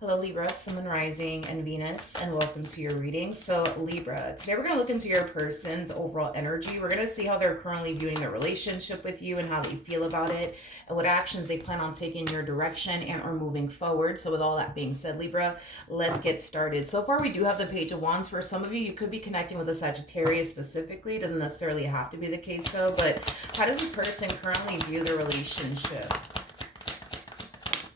Hello Libra, Sun, Rising, and Venus, and welcome to your reading. So Libra, today we're going to look into your person's overall energy. We're going to see how they're currently viewing their relationship with you and how they feel about it, and what actions they plan on taking in your direction and or moving forward. So with all that being said, Libra, let's get started. So far we do have the Page of Wands. For some of you, you could be connecting with a Sagittarius specifically. It doesn't necessarily have to be the case though, but how does this person currently view their relationship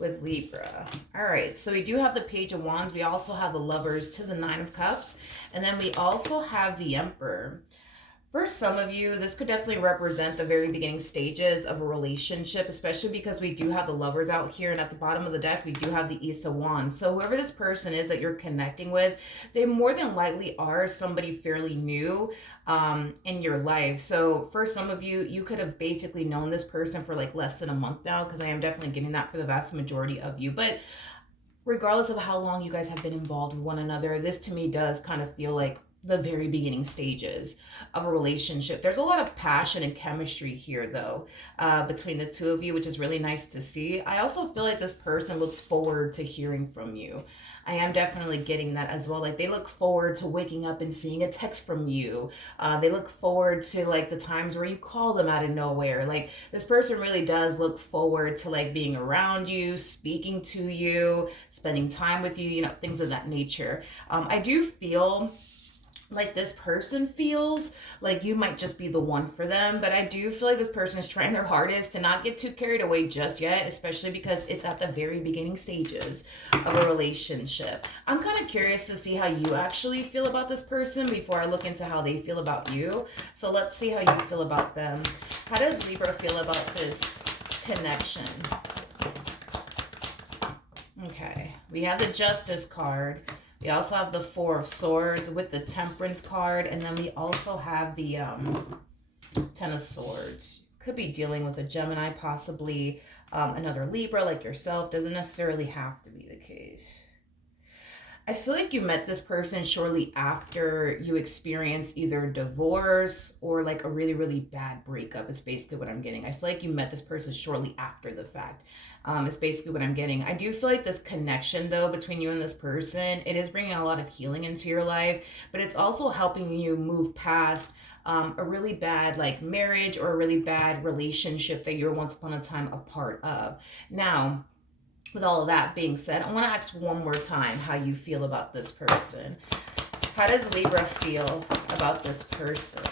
with Libra? All right, so we do have the Page of Wands. We also have the Lovers to the Nine of Cups. And then we also have the Emperor. For some of you, this could definitely represent the very beginning stages of a relationship, especially because we do have the Lovers out here, and at the bottom of the deck, we do have the Ace of Wands. So whoever this person is that you're connecting with, they more than likely are somebody fairly new in your life. So for some of you, you could have basically known this person for like less than a month now, because I am definitely getting that for the vast majority of you. But regardless of how long you guys have been involved with one another, this to me does kind of feel like the very beginning stages of a relationship. There's a lot of passion and chemistry here though, between the two of you, which is really nice to see. I also feel like this person looks forward to hearing from you. I am definitely getting that as well. Like they look forward to waking up and seeing a text from you. They look forward to like the times where you call them out of nowhere. Like this person really does look forward to like being around you, speaking to you, spending time with you, you know, things of that nature. I do feel like this person feels like you might just be the one for them, but I do feel like this person is trying their hardest to not get too carried away just yet, especially because it's at the very beginning stages of a relationship. I'm kind of curious to see how you actually feel about this person before I look into how they feel about you. So let's see how you feel about them. How does Libra feel about this connection? Okay, we have the Justice card. We also have the Four of Swords with the Temperance card. And then we also have the Ten of Swords. Could be dealing with a Gemini, possibly another Libra like yourself. Doesn't necessarily have to be the case. I feel like you met this person shortly after you experienced either divorce or like a really, really bad breakup is basically what I'm getting. I feel like you met this person shortly after the fact. Is basically what I'm getting. I do feel like this connection though between you and this person, it is bringing a lot of healing into your life, but it's also helping you move past a really bad like marriage or a really bad relationship that you were once upon a time a part of. Now, with all of that being said, I want to ask one more time how you feel about this person. How does Libra feel about this person?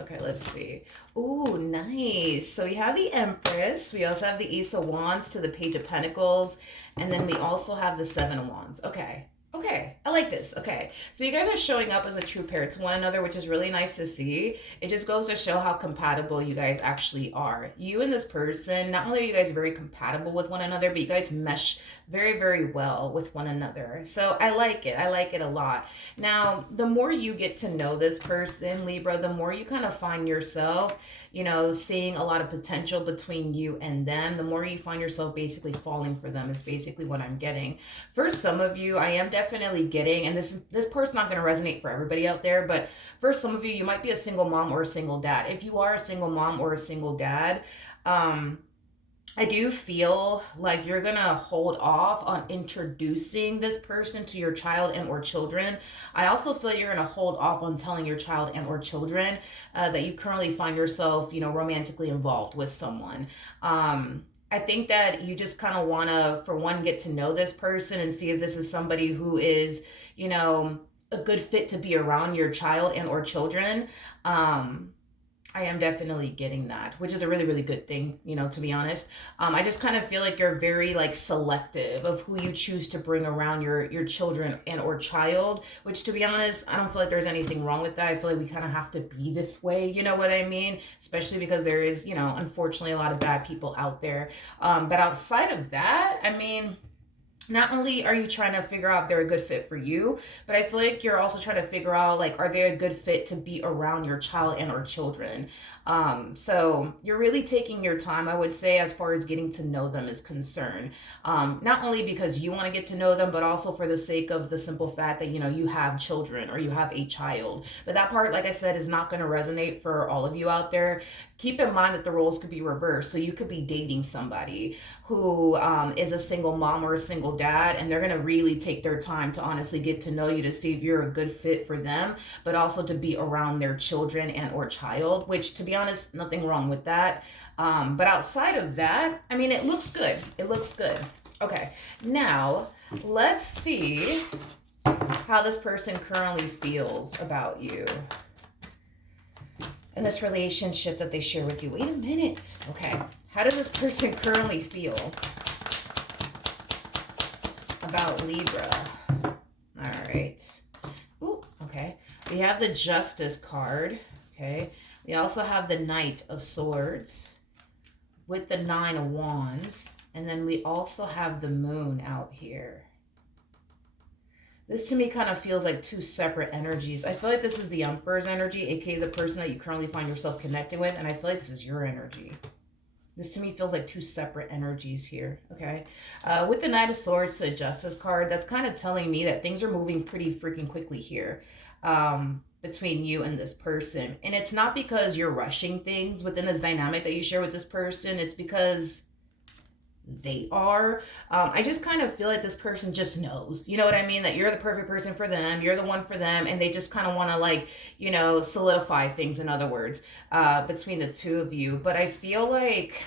Okay, let's see. Ooh, nice. So we have the Empress. We also have the Ace of Wands to the Page of Pentacles. And then we also have the Seven of Wands. Okay. Okay, I like this. Okay, so you guys are showing up as a true pair to one another, which is really nice to see. It just goes to show how compatible you guys actually are. You and this person, not only are you guys very compatible with one another, but you guys mesh very, very well with one another. So I like it. I like it a lot. Now, the more you get to know this person, Libra, the more you kind of find yourself, you know, seeing a lot of potential between you and them, the more you find yourself basically falling for them is basically what I'm getting. For some of you, I am definitely getting, and this part's not going to resonate for everybody out there, but for some of you, you might be a single mom or a single dad. If you are a single mom or a single dad, I do feel like you're going to hold off on introducing this person to your child and or children. I also feel like you're going to hold off on telling your child and or children that you currently find yourself, you know, romantically involved with someone. I think that you just kind of want to, for one, get to know this person and see if this is somebody who is, you know, a good fit to be around your child and or children. I am definitely getting that, which is a really, really good thing, you know, to be honest. I just kind of feel like you're very like selective of who you choose to bring around your children and or child, which to be honest, I don't feel like there's anything wrong with that. I feel like we kind of have to be this way, you know what I mean? Especially because there is, you know, unfortunately a lot of bad people out there. But outside of that, I mean, not only are you trying to figure out if they're a good fit for you, but I feel like you're also trying to figure out like, are they a good fit to be around your child and or children? So you're really taking your time, I would say, as far as getting to know them is concerned. Not only because you want to get to know them, but also for the sake of the simple fact that, you know, you have children or you have a child. But that part, like I said, is not going to resonate for all of you out there. Keep in mind that the roles could be reversed. So you could be dating somebody who is a single mom or a single dad, and they're going to really take their time to honestly get to know you, to see if you're a good fit for them, but also to be around their children and or child, which, to be honest, nothing wrong with that. But outside of that, I mean, it looks good. It looks good. Okay, now let's see how this person currently feels about you and this relationship that they share with you. Wait a minute. Okay. How does this person currently feel about Libra? All right. Ooh, okay. We have the Justice card. Okay. We also have the Knight of Swords with the Nine of Wands. And then we also have the Moon out here. This to me kind of feels like two separate energies. I feel like this is the Emperor's energy, aka the person that you currently find yourself connecting with, and I feel like this is your energy. This to me feels like two separate energies here, okay? With the Knight of Swords to the Justice card, that's kind of telling me that things are moving pretty freaking quickly here between you and this person. And it's not because you're rushing things within this dynamic that you share with this person. It's because they are. I just kind of feel like this person just knows, you know what I mean, that you're the perfect person for them, you're the one for them, and they just kind of want to, like, you know, solidify things, in other words, between the two of you. But I feel like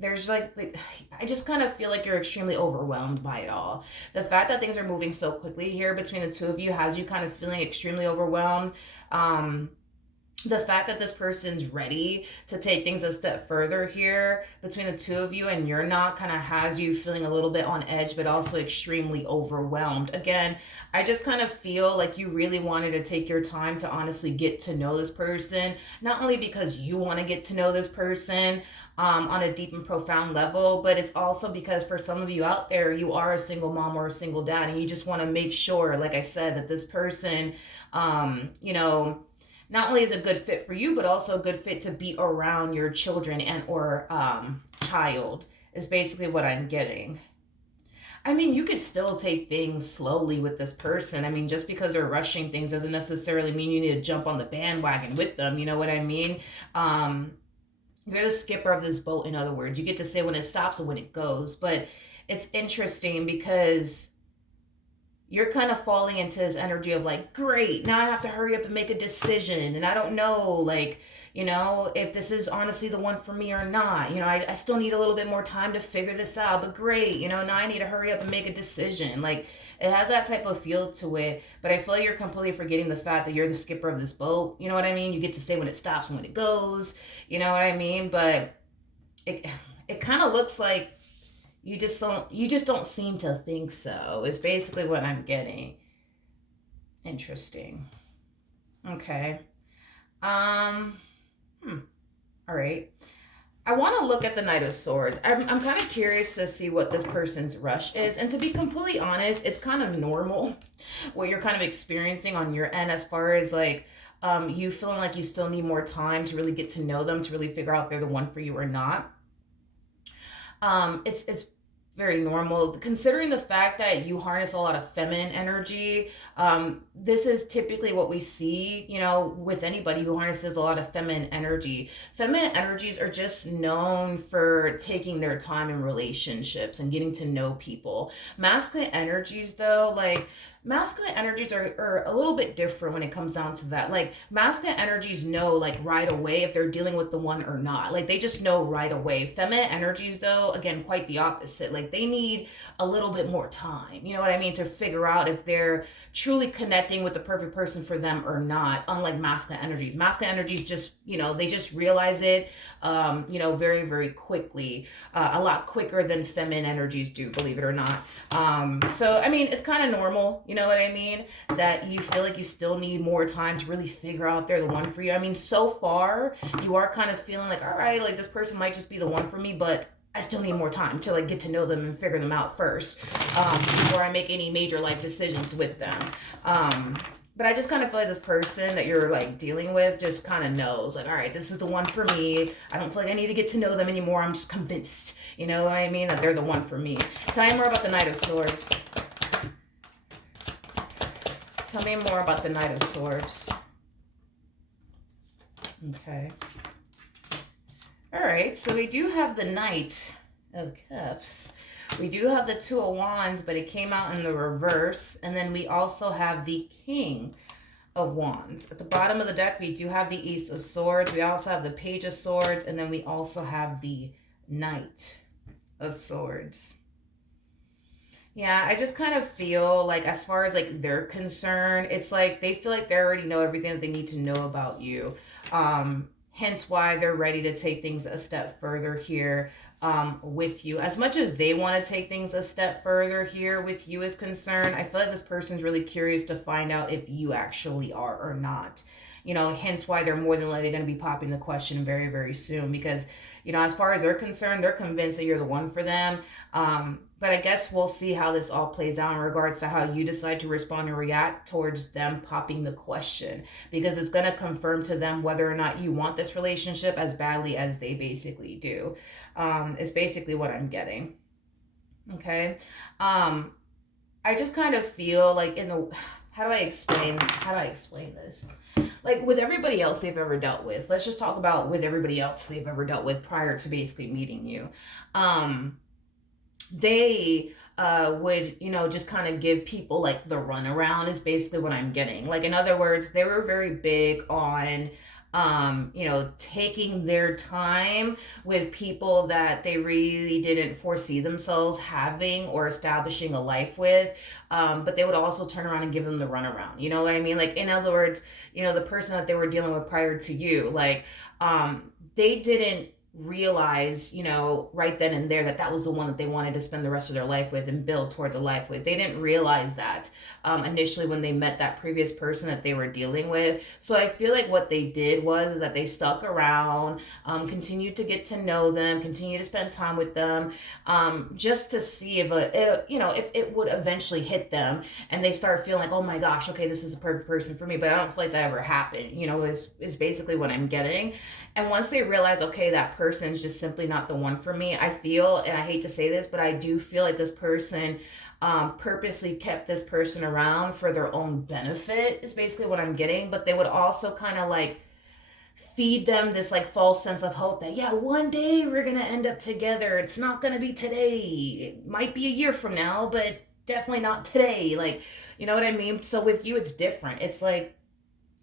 there's like I just kind of feel like you're extremely overwhelmed by it all. The fact that things are moving so quickly here between the two of you has you kind of feeling extremely overwhelmed. The fact that this person's ready to take things a step further here between the two of you and you're not, kind of has you feeling a little bit on edge, but also extremely overwhelmed. Again, I just kind of feel like you really wanted to take your time to honestly get to know this person, not only because you want to get to know this person on a deep and profound level, but it's also because for some of you out there, you are a single mom or a single dad, and you just want to make sure, like I said, that this person, you know, not only is a good fit for you, but also a good fit to be around your children and or child, is basically what I'm getting. I mean, you could still take things slowly with this person. I mean, just because they're rushing things doesn't necessarily mean you need to jump on the bandwagon with them. You know what I mean? You're the skipper of this boat, in other words. You get to say when it stops and when it goes. But it's interesting because you're kind of falling into this energy of like, great, now I have to hurry up and make a decision. And I don't know, like, you know, if this is honestly the one for me or not. You know, I still need a little bit more time to figure this out. But great, you know, now I need to hurry up and make a decision. Like, it has that type of feel to it. But I feel like you're completely forgetting the fact that you're the skipper of this boat. You know what I mean? You get to say when it stops and when it goes. You know what I mean? But it kind of looks like you just don't seem to think so. It's basically what I'm getting. Interesting. Okay. All right. I want to look at the Knight of Swords. I'm kind of curious to see what this person's rush is. And to be completely honest, it's kind of normal what you're kind of experiencing on your end, as far as like you feeling like you still need more time to really get to know them, to really figure out if they're the one for you or not. It's very normal, considering the fact that you harness a lot of feminine energy. This is typically what we see, you know, with anybody who harnesses a lot of feminine energy. Feminine energies are just known for taking their time in relationships and getting to know people. Masculine energies, though, like, masculine energies are a little bit different when it comes down to that. Like, masculine energies know, like, right away if they're dealing with the one or not. Like, they just know right away. Feminine energies, though, again, quite the opposite. Like, they need a little bit more time, you know what I mean, to figure out if they're truly connecting with the perfect person for them or not. Unlike masculine energies. Masculine energies just, you know, they just realize it, you know, very, very quickly. A lot quicker than feminine energies do, believe it or not. So, I mean, it's kind of normal, you know what I mean, that you feel like you still need more time to really figure out if they're the one for you. I mean, so far, you are kind of feeling like, all right, like, this person might just be the one for me, but I still need more time to, like, get to know them and figure them out first, before I make any major life decisions with them. But I just kind of feel like this person that you're, like, dealing with just kind of knows, like, all right, this is the one for me. I don't feel like I need to get to know them anymore. I'm just convinced, you know what I mean, that they're the one for me. Tell me more about the Knight of Swords. Tell me more about the Knight of Swords. Okay. All right, so we do have the Knight of Cups. We do have the Two of Wands, but it came out in the reverse. And then we also have the King of Wands. At the bottom of the deck, we do have the Ace of Swords. We also have the Page of Swords. And then we also have the Knight of Swords. Yeah, I just kind of feel like as far as like they're concerned, it's like they feel like they already know everything that they need to know about you. Hence why they're ready to take things a step further here with you. As much as they want to take things a step further here with you is concerned, I feel like this person's really curious to find out if you actually are or not. You know, hence why they're more than likely going to be popping the question very, very soon because, you know, as far as they're concerned, they're convinced that you're the one for them. But I guess we'll see how this all plays out in regards to how you decide to respond and react towards them popping the question, because it's going to confirm to them whether or not you want this relationship as badly as they basically do. Is basically what I'm getting. Okay. I just kind of feel like how do I explain this? Like with everybody else they've ever dealt with, let's just talk about with everybody else they've ever dealt with prior to basically meeting you. They would, you know, just kind of give people like the runaround is basically what I'm getting. Like, in other words, they were very big on, you know, taking their time with people that they really didn't foresee themselves having or establishing a life with. But they would also turn around and give them the runaround. You know what I mean? Like, in other words, you know, the person that they were dealing with prior to you, like, they didn't realize, you know, right then and there that that was the one that they wanted to spend the rest of their life with and build towards a life with. They didn't realize that initially when they met that previous person that they were dealing with. So I feel like what they did was is that they stuck around, continued to get to know them, continue to spend time with them, just to see if if it would eventually hit them and they start feeling like, oh my gosh, okay, this is a perfect person for me. But I don't feel like that ever happened, you know, is basically what I'm getting. And once they realize, okay, that person's just simply not the one for me, I feel, and I hate to say this, but I do feel like this person purposely kept this person around for their own benefit, is basically what I'm getting. But they would also kind of like feed them this like false sense of hope that, yeah, one day we're going to end up together. It's not going to be today. It might be a year from now, but definitely not today. Like, you know what I mean? So with you, it's different. It's like,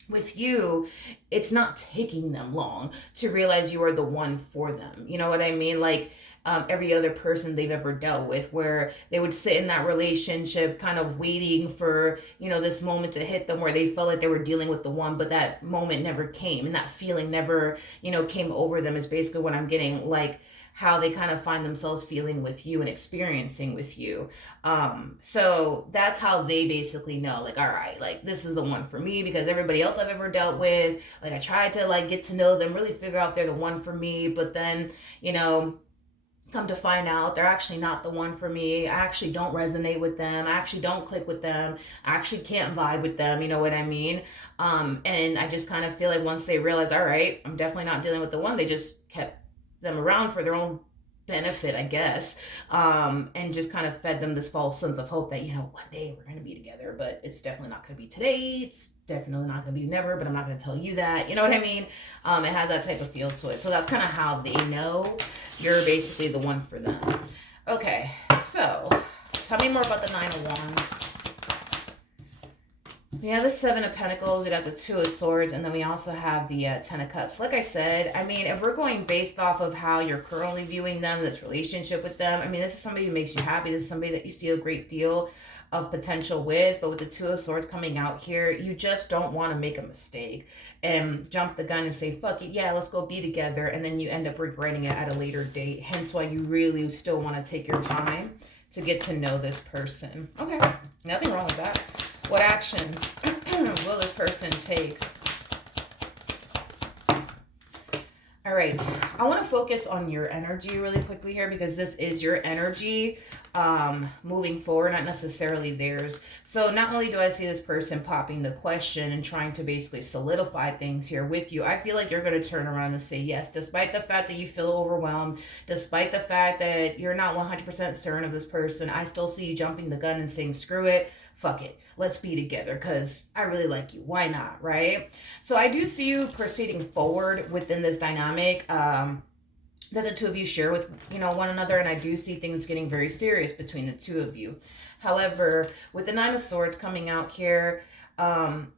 with you, it's not taking them long to realize you are the one for them. You know what I mean? Like every other person they've ever dealt with, where they would sit in that relationship kind of waiting for, you know, this moment to hit them where they felt like they were dealing with the one, but that moment never came and that feeling never, you know, came over them, is basically what I'm getting. Like, how they kind of find themselves feeling with you and experiencing with you. So that's how they basically know, like, all right, like this is the one for me, because everybody else I've ever dealt with, like I tried to like get to know them, really figure out if they're the one for me, but then, you know, come to find out they're actually not the one for me. I actually don't resonate with them. I actually don't click with them. I actually can't vibe with them. You know what I mean? And I just kind of feel like once they realize, all right, I'm definitely not dealing with the one, they just kept them around for their own benefit, I guess, and just kind of fed them this false sense of hope that, you know, one day we're going to be together, but it's definitely not going to be today. It's definitely not going to be never, but I'm not going to tell you that. You know what I mean? It has that type of feel to it. So that's kind of how they know you're basically the one for them. Okay, so tell me more about the Nine of Wands. We have the Seven of Pentacles, we got the Two of Swords, and then we also have the Ten of Cups. Like I said, I mean, if we're going based off of how you're currently viewing them, this relationship with them, I mean, this is somebody who makes you happy. This is somebody that you see a great deal of potential with. But with the Two of Swords coming out here, you just don't want to make a mistake and jump the gun and say, fuck it, yeah, let's go be together. And then you end up regretting it at a later date. Hence why you really still want to take your time to get to know this person. Okay, nothing wrong with that. What actions will this person take? All right, I want to focus on your energy really quickly here, because this is your energy moving forward, not necessarily theirs. So not only do I see this person popping the question and trying to basically solidify things here with you, I feel like you're going to turn around and say yes, despite the fact that you feel overwhelmed, despite the fact that you're not 100% certain of this person. I still see you jumping the gun and saying, screw it. fuck it, let's be together because I really like you. Why not, right? So I do see you proceeding forward within this dynamic that the two of you share with one another, and I do see things getting very serious between the two of you. However, with the Nine of Swords coming out here, um,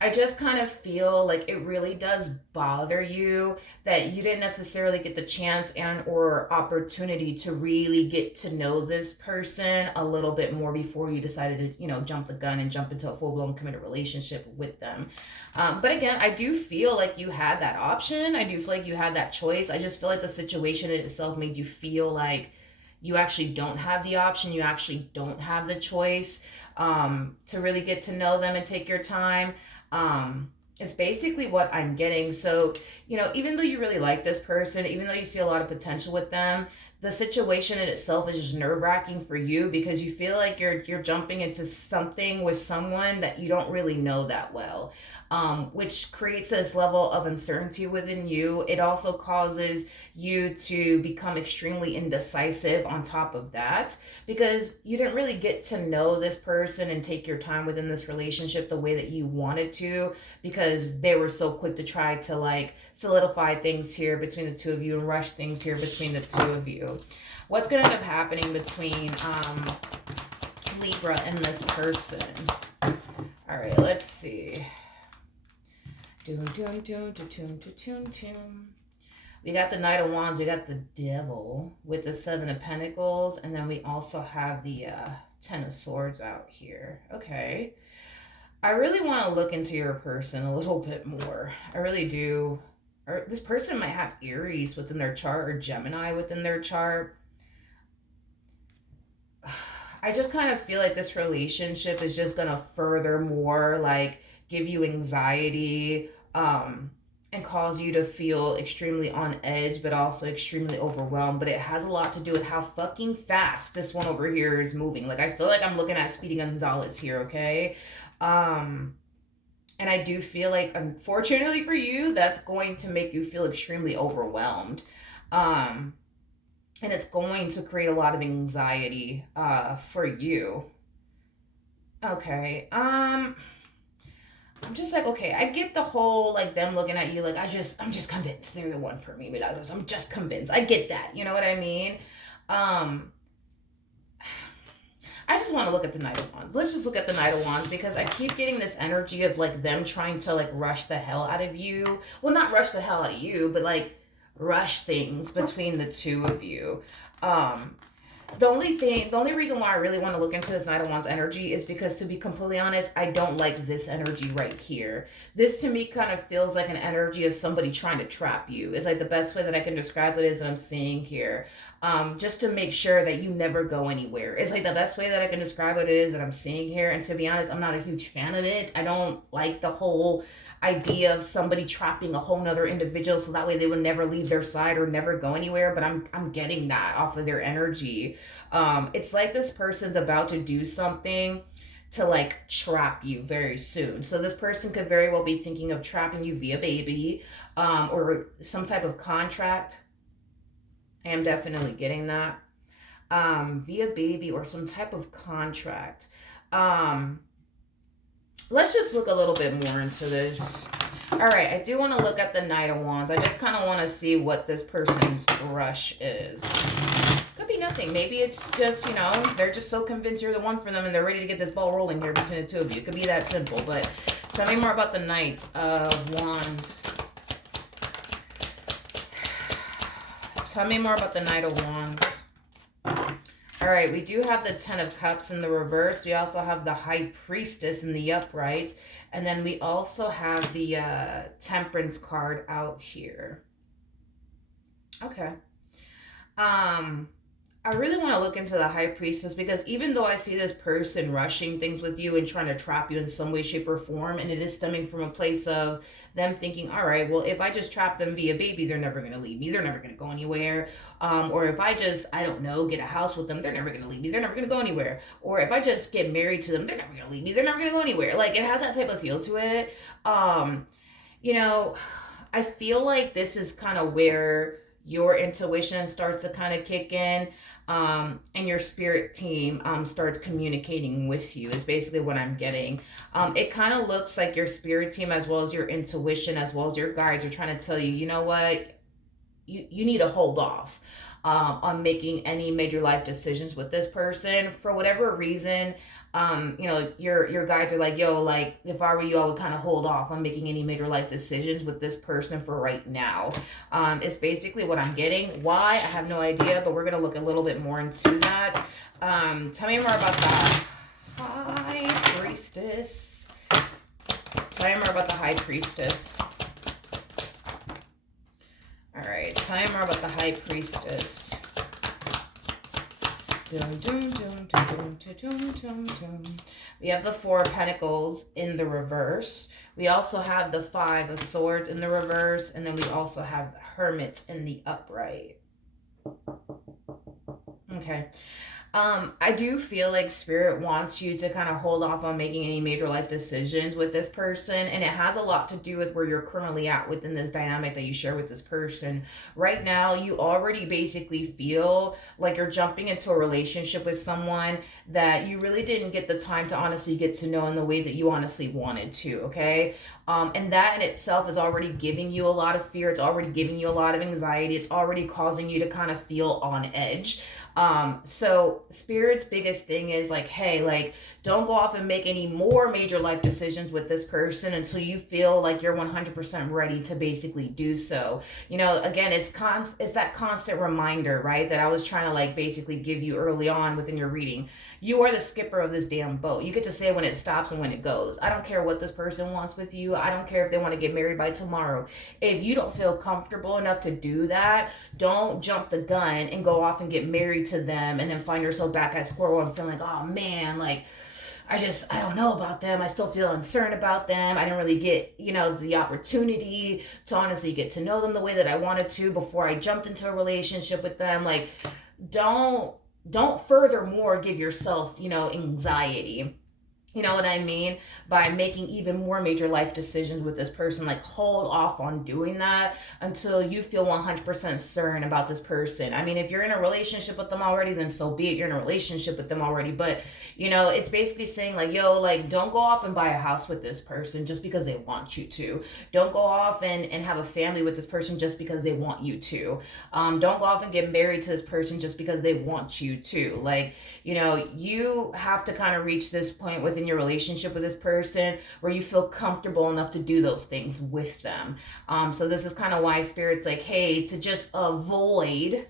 I just kind of feel like it really does bother you that you didn't necessarily get the chance and or opportunity to really get to know this person a little bit more before you decided to, jump the gun and jump into a full-blown committed relationship with them. But again, I do feel like you had that option. I do feel like you had that choice. I just feel like the situation in itself made you feel like you actually don't have the option. You actually don't have the choice to really get to know them and take your time. Is basically what I'm getting. So, even though you really like this person, even though you see a lot of potential with them, the situation in itself is just nerve-wracking for you because you feel like you're jumping into something with someone that you don't really know that well, which creates this level of uncertainty within you. It also causes you to become extremely indecisive on top of that because you didn't really get to know this person and take your time within this relationship the way that you wanted to because they were so quick to try to like solidify things here between the two of you and rush things here between the two of you. What's going to end up happening between Libra and this person? All right, let's see. Doom, doom, doom, doom, doom, doom, doom. We got the Knight of Wands, we got the Devil with the Seven of Pentacles, and then we also have the Ten of Swords out here. Okay. I really want to look into your person a little bit more. I really do. Or this person might have Aries within their chart or Gemini within their chart. I just kind of feel like this relationship is just going to furthermore like give you anxiety and cause you to feel extremely on edge but also extremely overwhelmed. But it has a lot to do with how fucking fast this one over here is moving. Like I feel like I'm looking at Speedy Gonzalez here, okay? And I do feel like, unfortunately for you, that's going to make you feel extremely overwhelmed. And it's going to create a lot of anxiety for you. Okay. I'm just like, okay, I get the whole, like, them looking at you like, I'm just convinced they're the one for me, Milagros. I'm just convinced. I get that. You know what I mean? I just want to look at the Knight of Wands. Let's just look at the Knight of Wands because I keep getting this energy of like them trying to like rush the hell out of you. Well, not rush the hell out of you, but like rush things between the two of you. The only reason why I really want to look into this Knight of Wands energy is because, to be completely honest, I don't like this energy right here. This to me kind of feels like an energy of somebody trying to trap you. It's like the best way that I can describe it is that I'm seeing here. Just to make sure that you never go anywhere. It's like the best way that I can describe it is that I'm seeing here. And to be honest, I'm not a huge fan of it. I don't like the whole idea of somebody trapping a whole nother individual so that way they would never leave their side or never go anywhere, but I'm getting that off of their energy. It's like this person's about to do something to like trap you very soon. So this person could very well be thinking of trapping you via baby or some type of contract. I am definitely getting that. Via baby or some type of contract. Let's just look a little bit more into this. All right, I do want to look at the Knight of Wands. I just kind of want to see what this person's rush is. Could be nothing. Maybe it's just, they're just so convinced you're the one for them and they're ready to get this ball rolling here between the two of you. It could be that simple, but tell me more about the Knight of Wands. Tell me more about the Knight of Wands. All right, we do have the Ten of Cups in the reverse. We also have the High Priestess in the upright. And then we also have the Temperance card out here. Okay. I really want to look into the High Priestess because even though I see this person rushing things with you and trying to trap you in some way, shape, or form, and it is stemming from a place of them thinking, all right, well, if I just trap them via baby, they're never going to leave me. They're never going to go anywhere. Or if I just, I don't know, get a house with them, they're never going to leave me. They're never going to go anywhere. Or if I just get married to them, they're never going to leave me. They're never going to go anywhere. Like, it has that type of feel to it. I feel like this is kind of where your intuition starts to kind of kick in, and your spirit team starts communicating with you, is basically what I'm getting. It kind of looks like your spirit team, as well as your intuition, as well as your guides, are trying to tell you, you know what, you need to hold off on making any major life decisions with this person for whatever reason. Your guides are like, yo, like, if I were you, I would kind of hold off on making any major life decisions with this person for right now. It's basically what I'm getting. Why? I have no idea, but we're gonna look a little bit more into that. Tell me more about that High Priestess. Tell me more about the High Priestess. All right, tell me more about the High Priestess. Dum, dum, dum, dum, dum, dum, dum, dum. We have the Four of Pentacles in the reverse. We also have the Five of Swords in the reverse. And then we also have the Hermit in the upright. Okay. I do feel like Spirit wants you to kind of hold off on making any major life decisions with this person, and it has a lot to do with where you're currently at within this dynamic that you share with this person. Right now, you already basically feel like you're jumping into a relationship with someone that you really didn't get the time to honestly get to know in the ways that you honestly wanted to, okay? And that in itself is already giving you a lot of fear. It's already giving you a lot of anxiety. It's already causing you to kind of feel on edge. So Spirit's biggest thing is like, hey, like, don't go off and make any more major life decisions with this person until you feel like you're 100% ready to basically do so. You know, again, it's that constant reminder, right, that I was trying to like basically give you early on within your reading. You are the skipper of this damn boat. You get to say when it stops and when it goes. I don't care what this person wants with you. I don't care if they want to get married by tomorrow. If you don't feel comfortable enough to do that, don't jump the gun and go off and get married to them and then find yourself back at square one feeling like, oh man, like, I don't know about them. I still feel uncertain about them. I didn't really get, the opportunity to honestly get to know them the way that I wanted to before I jumped into a relationship with them. Like, don't furthermore give yourself, anxiety. You know what I mean? By making even more major life decisions with this person. Like, hold off on doing that until you feel 100% certain about this person. I mean, if you're in a relationship with them already, then so be it. You're in a relationship with them already. But, it's basically saying like, yo, like, don't go off and buy a house with this person just because they want you to. Don't go off and have a family with this person just because they want you to. Don't go off and get married to this person just because they want you to. Like, you have to kind of reach this point within your relationship with this person where you feel comfortable enough to do those things with them. So this is kind of why Spirit's like, hey, to just avoid,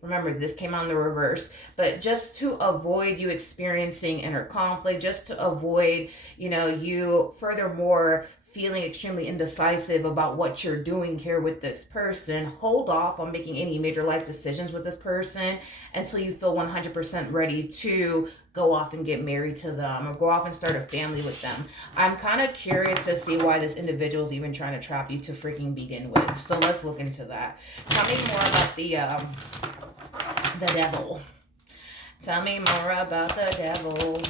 remember this came on the reverse, but just to avoid you experiencing inner conflict, just to avoid, you furthermore feeling extremely indecisive about what you're doing here with this person, hold off on making any major life decisions with this person until you feel 100% ready to go off and get married to them or go off and start a family with them. I'm kind of curious to see why this individual is even trying to trap you to freaking begin with. So let's look into that. Tell me more about the devil. Tell me more about the devil.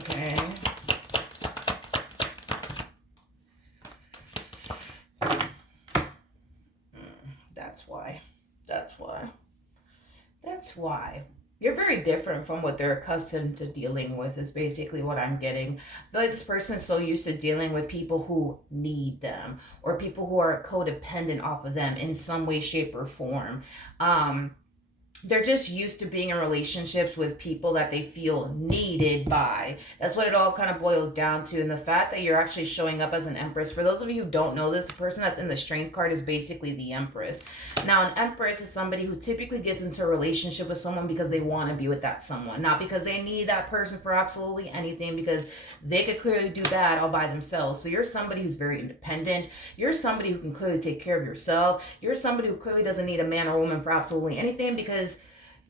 Okay. That's why. You're very different from what they're accustomed to dealing with, is basically what I'm getting. I feel like this person is so used to dealing with people who need them or people who are codependent off of them in some way, shape, or form. They're just used to being in relationships with people that they feel needed by. That's what it all kind of boils down to. And the fact that you're actually showing up as an Empress, for those of you who don't know this, the person that's in the Strength card is basically the Empress. Now, an Empress is somebody who typically gets into a relationship with someone because they want to be with that someone, not because they need that person for absolutely anything, because they could clearly do that all by themselves. So you're somebody who's very independent. You're somebody who can clearly take care of yourself. You're somebody who clearly doesn't need a man or woman for absolutely anything, because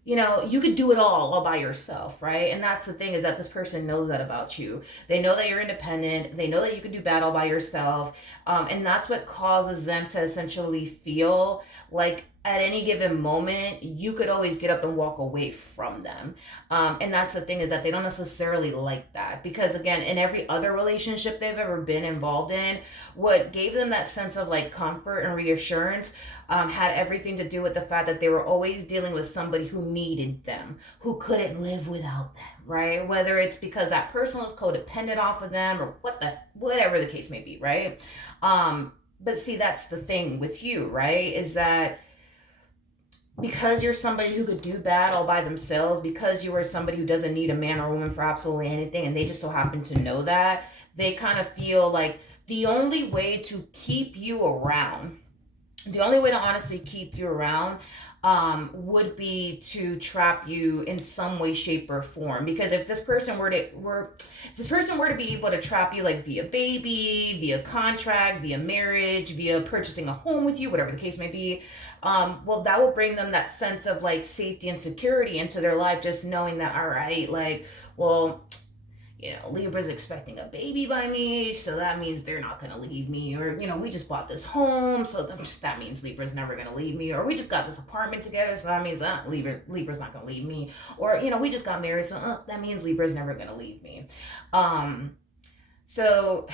you could do it all by yourself, right? And that's the thing, is that this person knows that about you. They know that you're independent. They know that you can do bad all by yourself. And that's what causes them to essentially feel like at any given moment, you could always get up and walk away from them. And that's the thing, is that they don't necessarily like that. Because again, in every other relationship they've ever been involved in, what gave them that sense of like comfort and reassurance had everything to do with the fact that they were always dealing with somebody who needed them, who couldn't live without them, right? Whether it's because that person was codependent off of them, or whatever the case may be, right? But see, that's the thing with you, right? Is that because you're somebody who could do bad all by themselves, because you are somebody who doesn't need a man or woman for absolutely anything, and they just so happen to know that, they kind of feel like the only way to keep you around, the only way to honestly keep you around would be to trap you in some way, shape, or form. Because if this person were to be able to trap you like via baby, via contract, via marriage, via purchasing a home with you, whatever the case may be, well, that will bring them that sense of like safety and security into their life, just knowing that, all right, like, well, Libra's expecting a baby by me, so that means they're not going to leave me. Or, we just bought this home, so that means Libra's never going to leave me. Or we just got this apartment together, so that means Libra's not going to leave me. Or, we just got married, so that means Libra's never going to leave me. So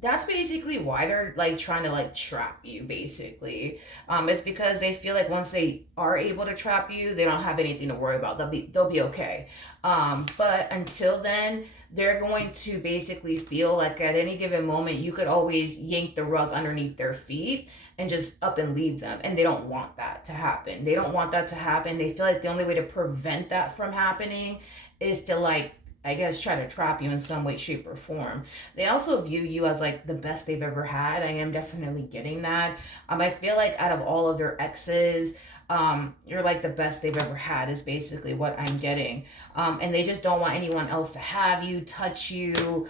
that's basically why they're like trying to like trap you, basically. It's because they feel like once they are able to trap you, they don't have anything to worry about. They'll be okay. But until then, they're going to basically feel like at any given moment you could always yank the rug underneath their feet and just up and leave them. And they don't want that to happen. They don't want that to happen. They feel like the only way to prevent that from happening is to like, I guess, try to trap you in some way, shape, or form. They also view you as like the best they've ever had. I am definitely getting that. I feel like out of all of their exes, you're like the best they've ever had, is basically what I'm getting. And they just don't want anyone else to have you, touch you,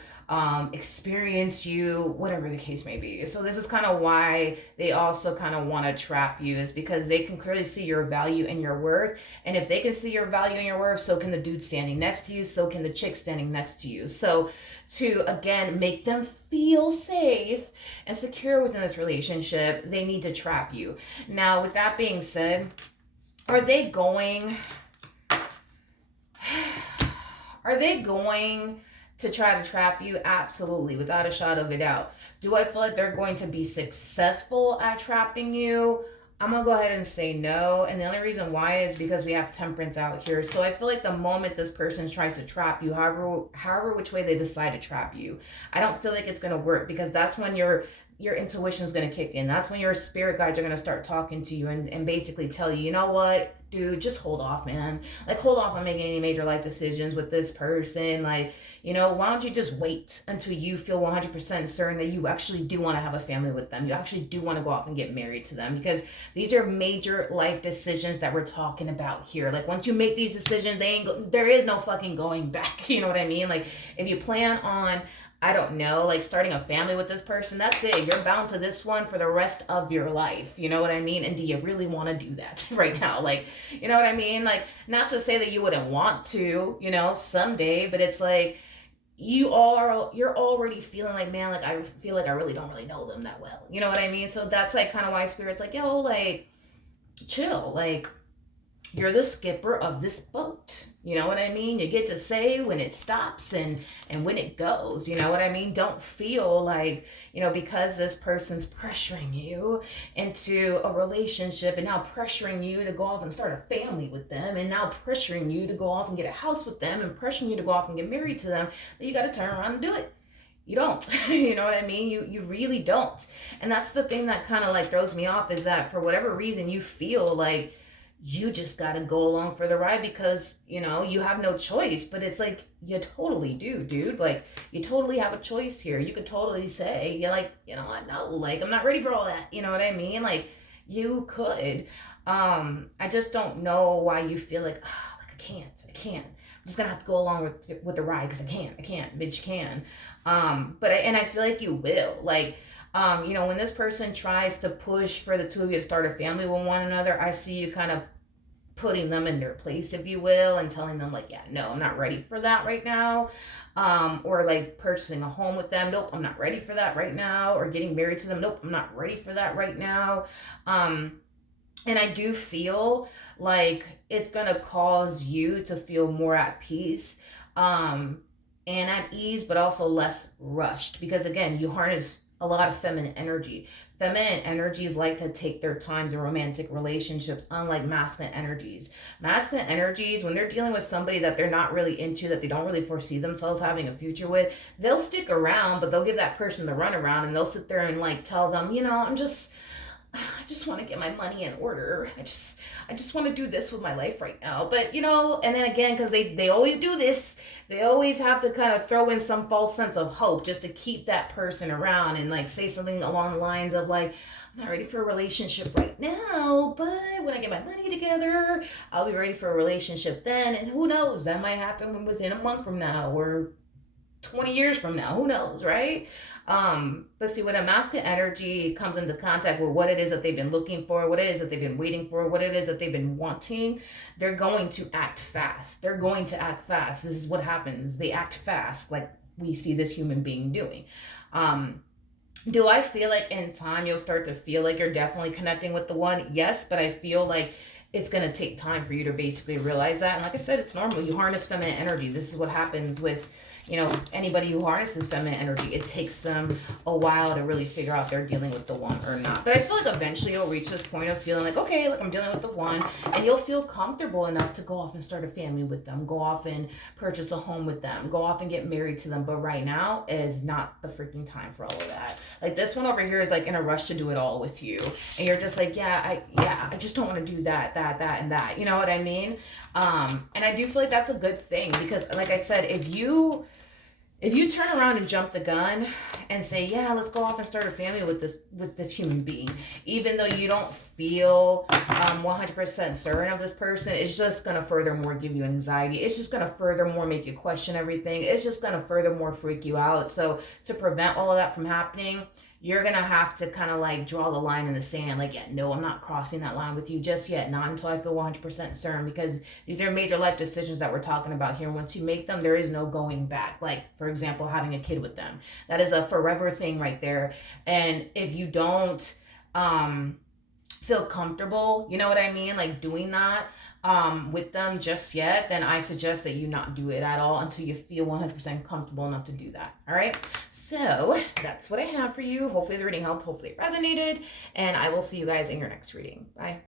experience you, whatever the case may be. So this is kind of why they also kind of want to trap you, is because they can clearly see your value and your worth. And if they can see your value and your worth, so can the dude standing next to you, so can the chick standing next to you. So to, again, make them feel safe and secure within this relationship, they need to trap you. Now, with that being said, are they going to try to trap you? Absolutely, without a shadow of a doubt. Do I feel like they're going to be successful at trapping you? I'm going to go ahead and say no. And the only reason why is because we have Temperance out here. So I feel like the moment this person tries to trap you, however which way they decide to trap you, I don't feel like it's going to work, because that's when your intuition is going to kick in. That's when your spirit guides are going to start talking to you and basically tell you, you know what, dude, just hold off, man. Like, hold off on making any major life decisions with this person. Like, why don't you just wait until you feel 100% certain that you actually do want to have a family with them. You actually do want to go off and get married to them, because these are major life decisions that we're talking about here. Like, once you make these decisions, there is no fucking going back. You know what I mean? Like, if you plan on, I don't know, like starting a family with this person, that's it. You're bound to this one for the rest of your life. You know what I mean? And do you really want to do that right now? Like, you know what I mean? Like, not to say that you wouldn't want to, someday, but it's like, you're already feeling like, man, like, I feel like I really don't really know them that well. You know what I mean? So that's like kind of why Spirit's like, yo, like, chill. Like, you're the skipper of this boat. You know what I mean? You get to say when it stops and when it goes. You know what I mean? Don't feel like, because this person's pressuring you into a relationship, and now pressuring you to go off and start a family with them, and now pressuring you to go off and get a house with them, and pressuring you to go off and get married to them, that you got to turn around and do it. You don't. You know what I mean? You really don't. And that's the thing that kind of like throws me off, is that for whatever reason you feel like you just got to go along for the ride because, you have no choice. But it's like, you totally do, dude. Like, you totally have a choice here. You could totally say, you're like, I know, like, I'm not ready for all that. You know what I mean? Like, you could. I just don't know why you feel like, like, I can't. I'm just gonna have to go along with the ride because I can't, bitch, you can. But I feel like you will. Like, when this person tries to push for the two of you to start a family with one another, I see you kind of putting them in their place, if you will, and telling them like, yeah, no, I'm not ready for that right now. Or like purchasing a home with them. Nope, I'm not ready for that right now. Or getting married to them. Nope, I'm not ready for that right now. And I do feel like it's going to cause you to feel more at peace, um, and at ease, but also less rushed. Because again, you harness a lot of feminine energy. Feminine energies like to take their times in romantic relationships, unlike masculine energies. Masculine energies, when they're dealing with somebody that they're not really into, that they don't really foresee themselves having a future with, they'll stick around, but they'll give that person the runaround, and they'll sit there and like tell them, I just want to get my money in order. I just want to do this with my life right now. But and then again, because they always do this, they always have to kind of throw in some false sense of hope just to keep that person around, and like say something along the lines of like, I'm not ready for a relationship right now, but when I get my money together, I'll be ready for a relationship then. And who knows, that might happen within a month from now, or 20 years from now, who knows, right? But see, when a masculine energy comes into contact with what it is that they've been looking for, what it is that they've been waiting for, what it is that they've been wanting, they're going to act fast. They're going to act fast. This is what happens. They act fast, like we see this human being doing. Do I feel like in time you'll start to feel like you're definitely connecting with the one? Yes, but I feel like it's going to take time for you to basically realize that. And like I said, it's normal. You harness feminine energy. This is what happens with anybody who harnesses feminine energy. It takes them a while to really figure out if they're dealing with the one or not. But I feel like eventually you'll reach this point of feeling like, okay, like I'm dealing with the one, and you'll feel comfortable enough to go off and start a family with them, go off and purchase a home with them, go off and get married to them. But right now is not the freaking time for all of that. Like this one over here is like in a rush to do it all with you, and you're just like, I just don't want to do that, and that. You know what I mean? And I do feel like that's a good thing, because like I said, if you turn around and jump the gun and say, yeah, let's go off and start a family with this human being, even though you don't feel 100% certain of this person, it's just going to furthermore give you anxiety. It's just going to furthermore make you question everything. It's just going to furthermore freak you out. So to prevent all of that from happening, you're going to have to kind of like draw the line in the sand. Like, yeah, no, I'm not crossing that line with you just yet. Not until I feel 100% certain, because these are major life decisions that we're talking about here. Once you make them, there is no going back. Like, for example, having a kid with them. That is a forever thing right there. And if you don't feel comfortable, you know what I mean? Like doing that with them just yet, then I suggest that you not do it at all until you feel 100% comfortable enough to do that. All right. So that's what I have for you. Hopefully the reading helped. Hopefully it resonated. And I will see you guys in your next reading. Bye.